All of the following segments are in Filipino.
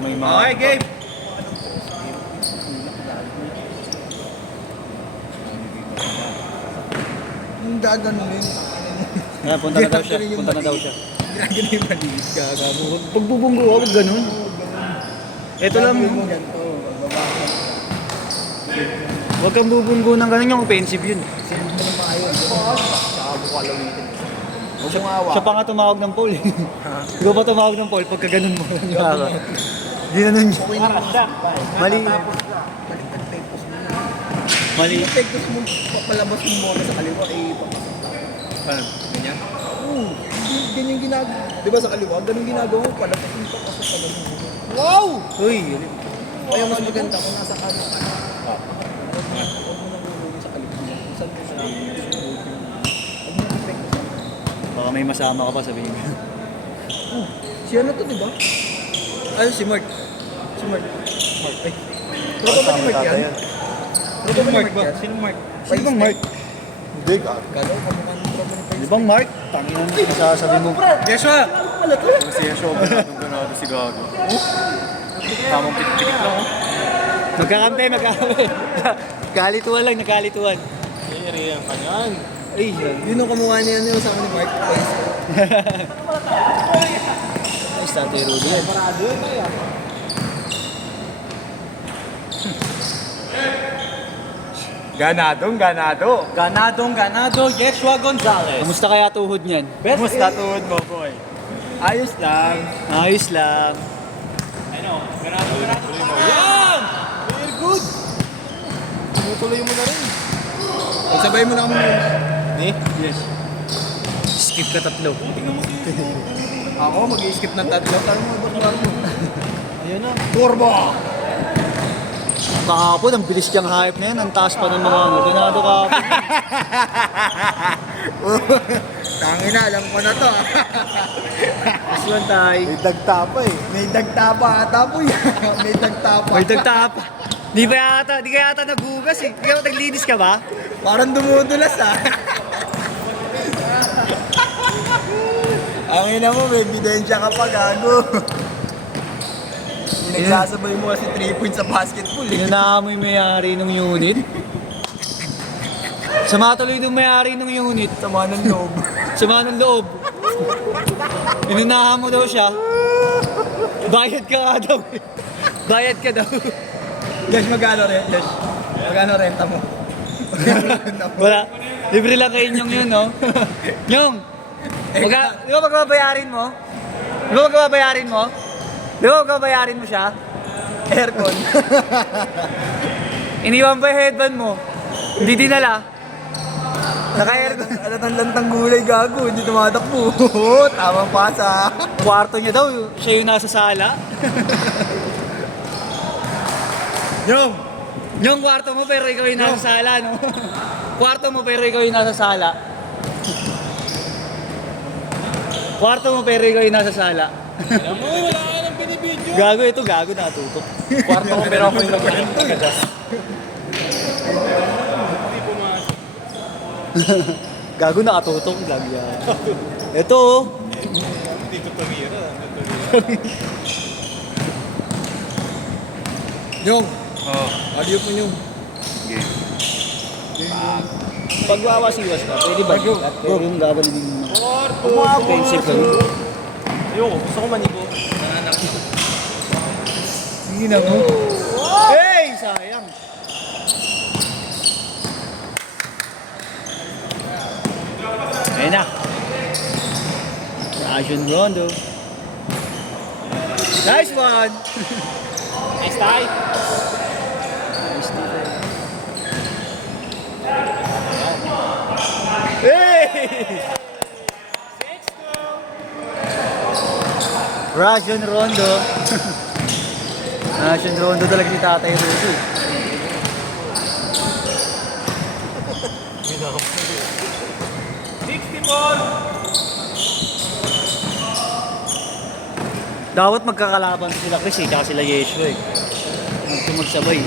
may mga... Okay, game! Yung gaganunin. Punta na daw siya. Punta na daw siya. Ginagano yung maliit, gagago. Pag bubunggo, huwag ganun. Ito lang. Gagawin mo ganito, magbabasa. Huwag kang bubunggo ng ganun, yung offensive yun. Send mo naman ayun. Tsaka buka lawitin. Huwag mong awa. Siya pa nga tumawag ng Paul eh. Ikaw pa tumawag ng Paul pagka ganun mo. Di na nun. Mali. Mali. Yung tektos mo, palabas mo muna sa kaliwa, eh, papasok na. Paano? Ganyan? Oo, ganyan ginagawa. Di ba sa kaliwa, ganun ginagawa mo, palabas mo, papasok ka lang. Wow! Uy. Kaya mas maganda kung nasa kaliwa ka. Huwag mo nang ululong sa kaliwa. Kung saan mo sa kaliwa. Huwag mo effect sa Baka may masama ka pa sabihin ko. si ano to, di ba? Ay, si Mark. Si Mark. Mark, ay. Tropa ba ni Mark yan? Tropa ba ni Mark yan? Sino Mark? Sino bang Mark? Hindi, gagaw. Kamukha ng tropa ni Di bang Mark? Tanginan mo. Nasasabi mo. Joshua! Pala to? Si Joshua, ganado si Gago. Tamang pitik lang, oh. Magkakampi, magkakampi. Kalituan lang, nagkalituan. Riyan pa yan. Ay, Yun ang kamukha niya yung sa akin ni Mark. ay, Tatay Rudy yan. Parado yun, kaya. Ganadong, Yeshua Gonzalez. Kamusta kaya tuhod niyan? Kumusta tuhod mo, boy? Ayos lang. Ayos lang. Ano? Ganado. Yan! Very good! Tumutuloy mo na rin. Pagsabay mo na kami. Eh? Yes. Skip ka tatlo. Ako, mag-i-skip ng tatlo. Tara mo, barbar mo. Ayan na. Turbo! Kahapon, ang bilis niyang hype na yan. Ang taas pa ng mga ano. Tinado kahapon. Tangina, alam ko na to. This one, Tay. May dagtapa eh. May dagtapa ata po yan. May dagtapa. May dagtapa. Di ka yata naghugas eh. Di ka ba naglinis ka ba? Parang dumudulas ah. Ang ina mo, may ebidensya ka pa, gago. Nagsasabay mo kasi 3 points sa basketball eh. Inunahan mo yung may-ari ng unit. Sama tuloy ng may-ari ng unit. Sama ng loob. Sama ng loob. Inunahan mo daw siya. Bayad ka nga daw eh. Bayad ka daw. Yes, magkano rin? Yes. Magkano renta mo? Magkano renta mo? Wala. Libre lang kay Nyong yun, no? Nyong! Di ba magbabayarin mo? Di ba magbabayarin mo? Di ba magbabayarin mo siya? Aircon. Iniwan ba yung headband mo? Hindi dinala. Naka-aircon. Alatang lantang gulay, gago. Hindi tumatakbo. Tamang pasa. Kwarto niya daw, siya yung nasa sala. Yung! Yung kwarto mo pero ikaw yung nasa sala, no? Kwarto mo pero ikaw yung nasa sala. Kwarto mo pero ikaw yung nasa sala. Alam mo, wala ka nang binibidyo. Gago ito, gago natutok. Kwarto ko pero ako yung nag-adjust. Gago nakatutok, gago yan. Ito oh. Hindi ko tumira. Yung, Oo. audio po yung. Pag wawasiwas ka, pwede ba? At pero yung gagawin mo. Offensive ka rin. Ayoko, gusto ko manigo. Hindi na mo. Hey! Sayang. Ayun na. Action Rondo. Nice one! Nice tie. Nice defense. Hey! Rajon Rondo. Rajon Rondo talaga ni Tatay Rudy. Dapat magkakalaban sila Chris eh, tsaka sila Yeshua eh. Magsabay.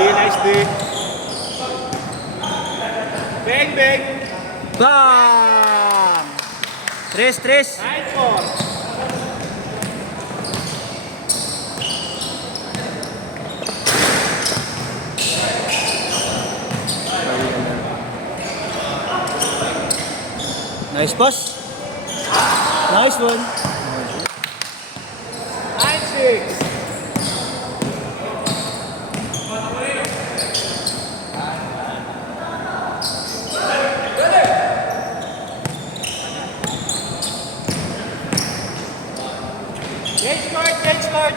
Nice day. Bang, bang. Bang! Tres. 9-4. Nice pass. Nice one. 9-6.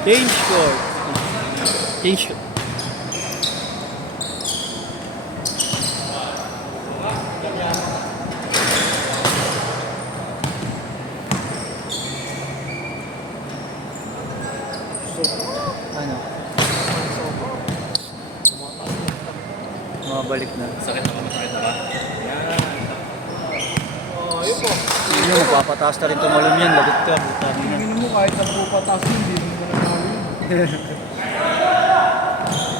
Change score. Change score. Ano? Mabalik na. Sakit na ba? Masakit na ba? Ayun po. Hindi mo, papataas na rin tumalon yan. Lagot ka. Butang na. Tingin mo kahit nagpupatas hindi mo na nawin.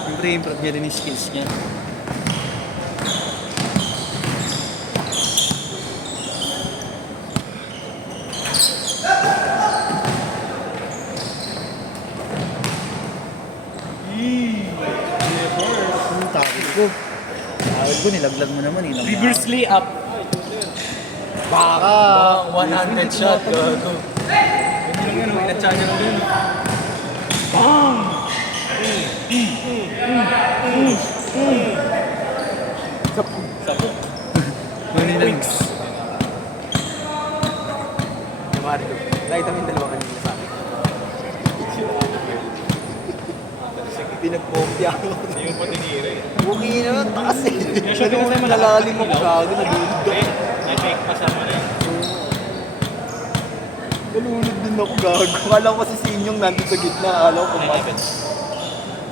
Siyempre, improve niya rin yung skills niya. Ang tawag ko. Tawag ko, nilaglag mo naman. Reverse layup. Baka. 100 shot. Gago. Hindi lang yan. Inatsaga lang din. Sapok. Mali lang. Namari ko. Nakita mo yung dalawa kanina sa akin. Pinagpopya ako. Yung patinira eh. Buki naman, taas eh. Sabi mo nalalalim ako gago, nalulog. May fake pa sa mga rin. Nalulog din ako gago. Akala ko kasi sinyong nandun sa gitna. Akala ko pumasok.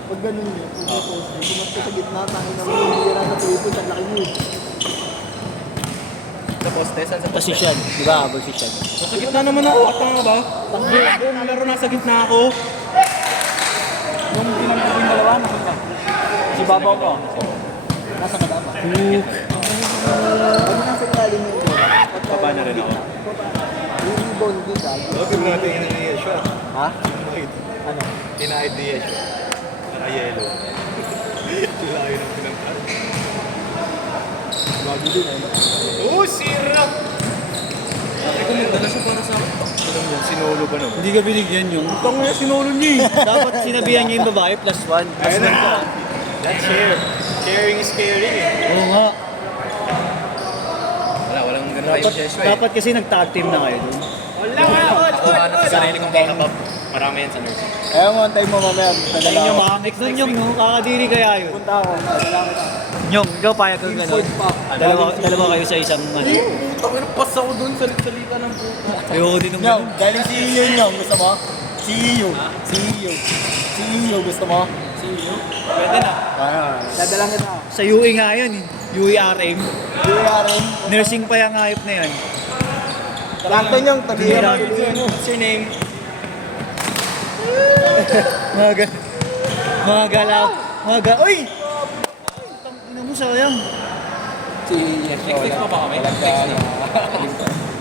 Pag ganun yun, pumasok ka sa gitna, tangin na mo, hindi na sa triple, ang laki mo. Sa poste, saan sa poste? Position. Di ba? Position. Nasa gitna naman ako. At nga ba? Buong laro nasa gitna ako. Yung pinag-ibig yung dalawa, nasan ka? Si Babaw ko. Nasa ka dapat? Hook. Ano nasa ilalim yung bola? Baba na rin ako. Yung rebound din dahil. Okay mo natin yung Yeshua. Ha? Ano? Kinaid ni Yeshua. Naka-yellow. Sila yun ang pinangkat. Bago din eh. Oh, sira! Ay, kung nagdala siya para sa akin. Alam mo, sinolo ba naman? Hindi ka binigyan yung... Ito nga sinolo niya eh. Dapat sinabihan niya yung babae plus one. Plus Ayun one ka. na. That's share. Sharing is caring eh. Oo nga. Walang ganun Dapat, tayo Yeshua eh. dapat kasi nag-tag team na kayo dun. Ako ba na sa sarili kong backup? Marami yan sa nursing. Kaya mo, antay mo mamaya. Dahil yung makakik nun yung no, kakadiri kaya yun. Punta ako. Kailangan kita. Nyong, ikaw payag kang gano'n. Point pa. Dalawa kayo sa isang ano. Tangin na pas ako dun sa salita ng puta. Ayoko din ng Nyong, gano'n. galing si Iyo Nyong. Gusto mo? Si Iyo. Si Iyo. Si Iyo. Gusto mo? Si Iyo. Pwede na. Dadalang kita. Sa UE nga yun eh. UE RM. Iyarin. Nursing pa yung hayop na yun. Sakto Nyong. Tabihan mo. What's your name? Mga galaw. Uy! Tangina mo, sayang. Si Yeshua. Next pa ba kami?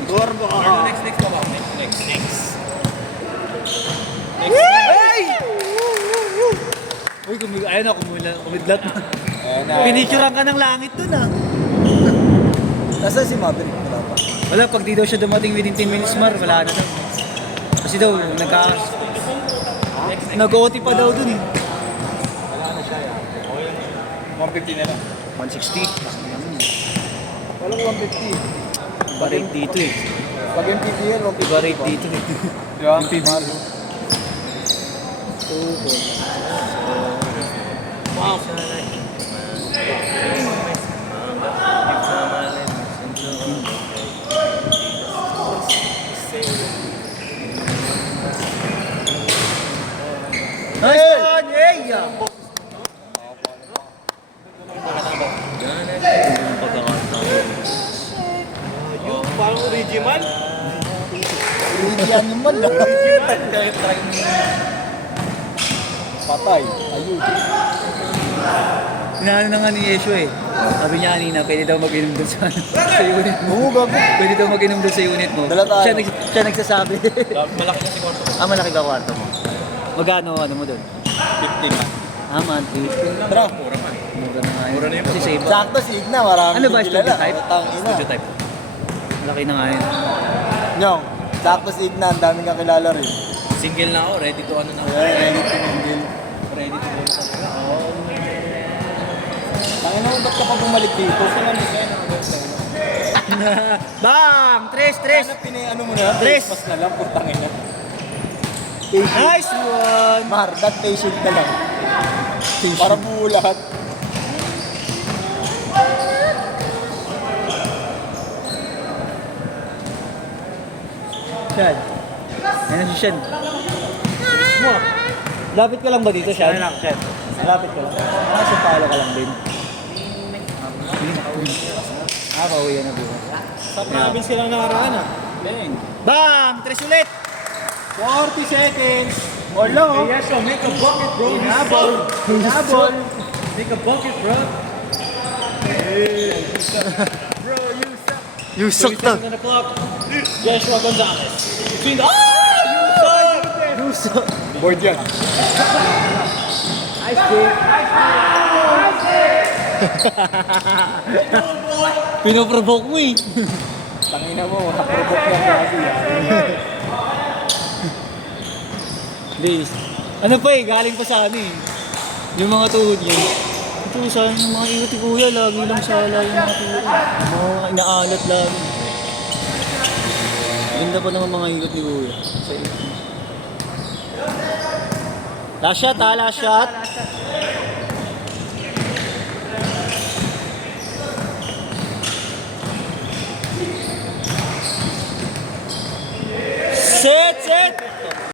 Gorbo ka. Ano next pa ba kami? Next. Hey! Uy, ayun na, kumidlat na. Ayan na. Pinicturean ka ng langit dun ah. Nasaan si Maverick? Wala pa. Wala, pag di daw siya dumating within 10 minutes, Mar, wala na daw. Kasi daw, nag-OT pa daw dun eh. Wala na siya yan. 150 na lang. 160. Walang 150. Iba rate dito eh. Pag MPPL, 150. Iba rate dito eh. Di ba? Mario. Wow. Nice one! Hey! Yung parang original. Original naman lang. Patay. Ayun. Inaano na nga ni Yeshu eh. Sabi niya kanina, pwede daw mag-inom doon sa unit mo. Oo, gabi. Pwede daw mag-inom doon sa unit mo. Dala tayo. Siya nagsasabi. Malaki na si Corto. Malaki ba kwarto mo? Magkano ano mo doon? 50 man. Monthly. Tara. Mura man. Mura na nga yun. Mura na yun. Kasi sa iba. Sakto, Signa. Marami Ano ba, din studio kilala. type? Tangina. Studio type. Laki na nga yun. Nyong, sakto si Igna, ang daming kakilala rin. Single na ako, ready to ano na ako. Ready to mingle. Ready to go talaga. Oo. Tangin mo, ba't ka pa bumalik dito? Sila ni Ken, ang Bang! Tres! Sana ano mo na, Tres. Christmas na lang, putang ina. Patient. Nice one! Mar, that patient ka lang. Para buo lahat. Shan. Ayan si Shan. Mo. Lapit ka lang ba dito, Shan? Ano lang, Shan? Lapit ka lang. Palo ka lang din. Pauwi yan na dito. Sa province silang nakaraan ah. Bang! Tres ulit! 40 seconds. Or lang oh. Yes, so make a bucket, bro. Hinabol. Hinabol. Make a bucket, bro. Bro, you suck. You suck to. 30 seconds on the clock. Joshua Gonzalez. Between the... You suck. Board yan. Ice cream. Pinoprovoke mo eh. Tangina mo, nakaprovoke yan kasi yan. Please. Ano pa eh, galing pa sa ano eh. Yung mga tuhod niya. Ito, sayang yung mga iwat ni Kuya, lagi lang sala yung mga tuhod. Yung mga inaalat lagi. Ganda pa naman mga iwat ni Kuya. Last shot ha, last shot.